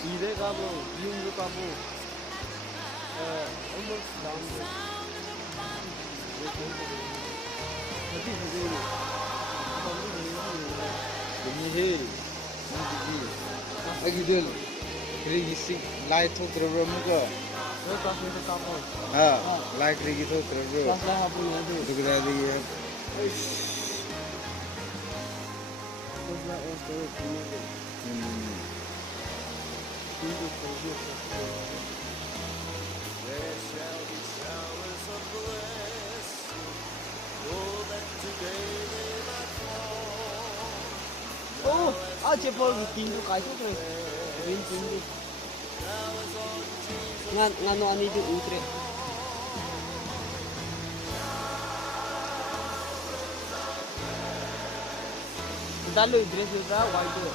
Ide kamu, yung kamu, almost down there. Tapi sendiri, kamu sendiri. Lagi dulu. Rigi sing light tuh terus muka. Saya pas itu kamu. Light rigi tuh terus. Pas lah apa yang ada. Itu kita lagi ya. Pas lah itu ini. Itu kerja. There shall be showers of blessing. Oh, that today they might fall. Oh, aja pol tinggu kayu terus. Win tinggu. Nganu ani itu utre. Dalu dress itu white itu.